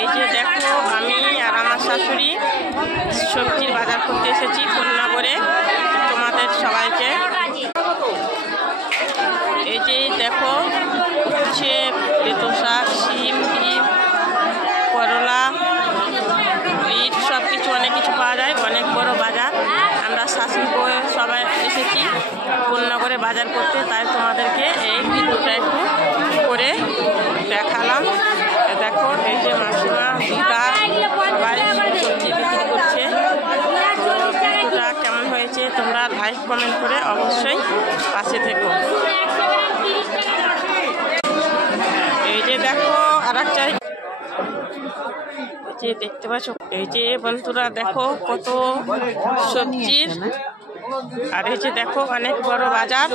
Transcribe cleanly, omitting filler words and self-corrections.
এই যে দেখো আমি আর আমার শাশুড়ি সবজির বাজার করতে এসেছি কন্যাগরে তোমাদের সবাইকে। এই যে দেখো হচ্ছে বেতো শাক, শিম, ডিম, করলা, বিট সব কিছু অনেক কিছু পাওয়া যায়। অনেক বড় বাজার। আমরা শাশুড়ি বয়ে সবাই এসেছি কন্যাগরে বাজার করতে, তাই তোমাদেরকে এই ভিডিওটা একটু করে দেখালাম। দেখো এই যে মাসিমা দিদা সবাই সবজি বিক্রি করছে। ভিডিওটা কেমন হয়েছে তোমরা লাইক কমেন্ট করে অবশ্যই পাশে থেকো। এই যে দেখো আর এক জায়গা যে দেখতে পাচ্ছ, এই যে বন্ধুরা দেখো কত সবজির, আর এই যে দেখো অনেক বড় বাজার।